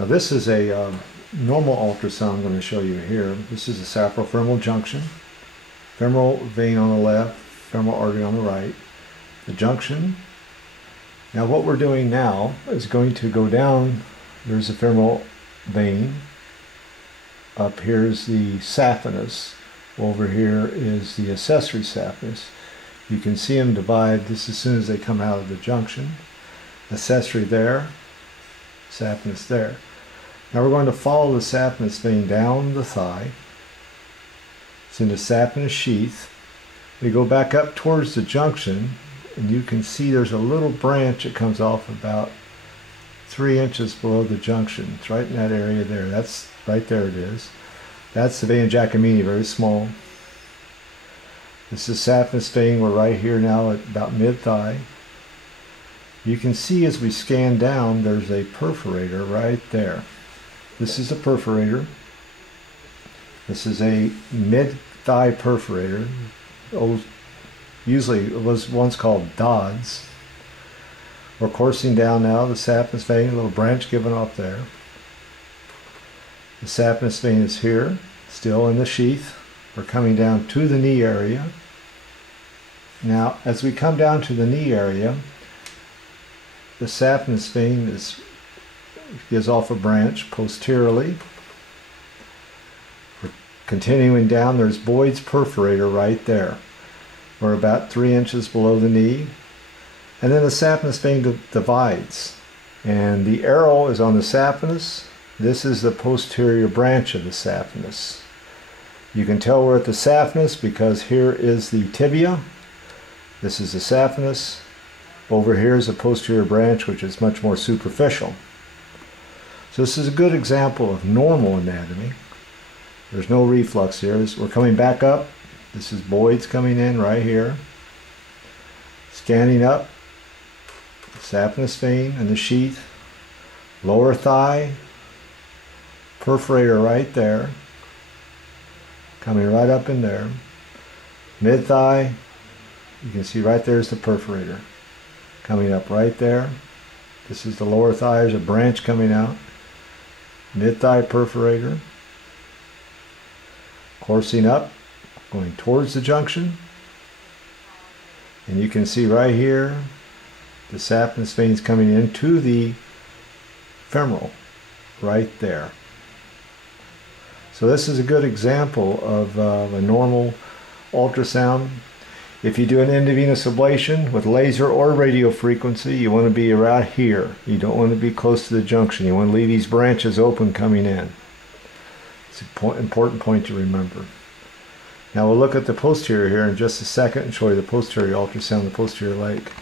Now this is a normal ultrasound I'm going to show you here. This is a sacrofemoral junction. Femoral vein on the left, femoral artery on the right. The junction. Now what we're doing now is going to go down. There's a femoral vein. Up here is the saphenous. Over here is the accessory saphenous. You can see them divide just as soon as they come out of the junction. Accessory there, saphenous there. Now we're going to follow the saphenous vein down the thigh. It's in the saphenous sheath. We go back up towards the junction, and you can see there's a little branch that comes off about 3 inches below the junction. It's right in that area there. That's right there it is. That's the vena Giacomini, very small. This is saphenous vein. We're right here now at about mid-thigh. You can see as we scan down, there's a perforator right there. This is a perforator. This is a mid-thigh perforator. Usually it was once called Dodds. We're coursing down now the saphenous vein, a little branch given off there. The saphenous vein is here, still in the sheath. We're coming down to the knee area. Now, as we come down to the knee area, the saphenous vein gives off a branch posteriorly. We're continuing down, there's Boyd's perforator right there. We're about 3 inches below the knee. And then the saphenous vein divides. And the arrow is on the saphenous. This is the posterior branch of the saphenous. You can tell we're at the saphenous because here is the tibia. This is the saphenous. Over here is a posterior branch, which is much more superficial. So this is a good example of normal anatomy. There's no reflux here. We're coming back up. This is Boyd's coming in right here. Scanning up. Saphenous vein in the sheath. Lower thigh. Perforator right there. Coming right up in there. Mid-thigh. You can see right there is the perforator. Coming up right there. This is the lower thigh. There's a branch coming out. Mid-thigh perforator. Coursing up. Going towards the junction. And you can see right here the saphenous veins coming into the femoral. Right there. So this is a good example of a normal ultrasound. If you do an intravenous ablation with laser or radio frequency, you want to be around here. You don't want to be close to the junction. You want to leave these branches open coming in. It's an important point to remember. Now we'll look at the posterior here in just a second and show you the posterior ultrasound, the posterior leg.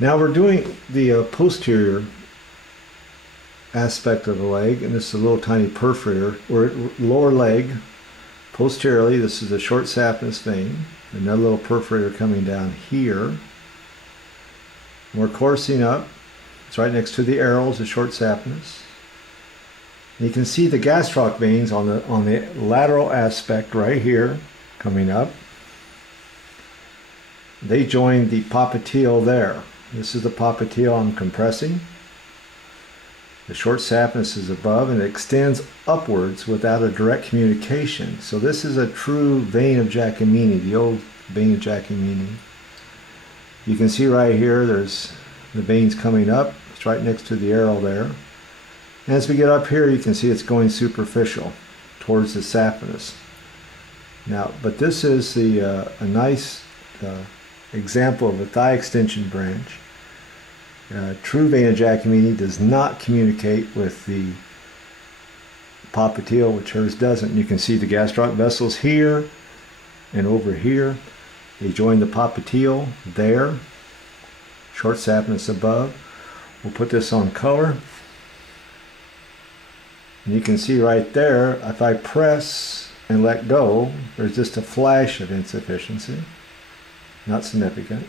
Now we're doing the posterior aspect of the leg, and this is a little tiny perforator. We're at lower leg, posteriorly. This is a short saphenous vein. Another little perforator coming down here. And we're coursing up. It's right next to the arrows, the short saphenous. And you can see the gastroc veins on the lateral aspect right here coming up. They join the popliteal there. This is the popliteal I'm compressing. The short saphenous is above and it extends upwards without a direct communication. So this is a true vein of Giacomini, the old vein of Giacomini. You can see right here there's the veins coming up. It's right next to the arrow there. And as we get up here you can see it's going superficial towards the saphenous. Now, but this is a nice example of a thigh extension branch. True vena Giacomini does not communicate with the popliteal, which hers doesn't. You can see the gastroc vessels here and over here. They join the popliteal there. Short saphenous above. We'll put this on color. And you can see right there, if I press and let go, there's just a flash of insufficiency. Not significant.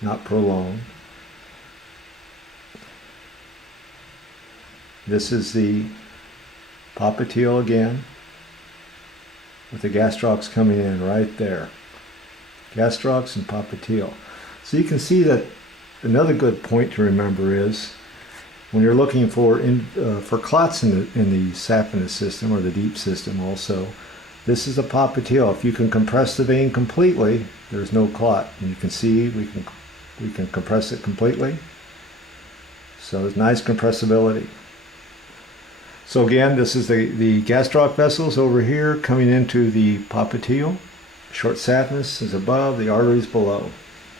Not prolonged. This is the popliteal again, with the gastrocs coming in right there. Gastrocs and popliteal. So you can see that another good point to remember is When you're looking for clots in the saphenous system or the deep system also, this is a popliteal. If you can compress the vein completely, there's no clot. And you can see we can compress it completely. So it's nice compressibility. So again, this is the gastroc vessels over here coming into the popliteal. Short saphenous is above, the arteries below.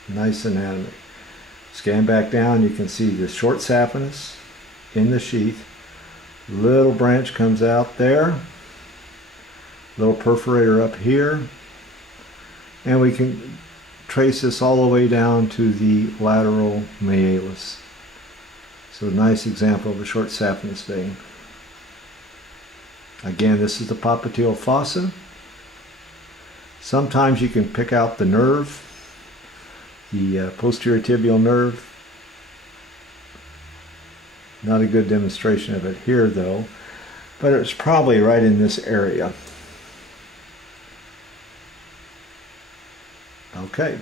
Nice anatomy. Scan back down, you can see the short saphenous in the sheath. Little branch comes out there. Little perforator up here. And we can trace this all the way down to the lateral malleolus. So a nice example of a short saphenous vein. Again, this is the popliteal fossa. Sometimes you can pick out the nerve, the posterior tibial nerve. Not a good demonstration of it here though, but it's probably right in this area. Okay.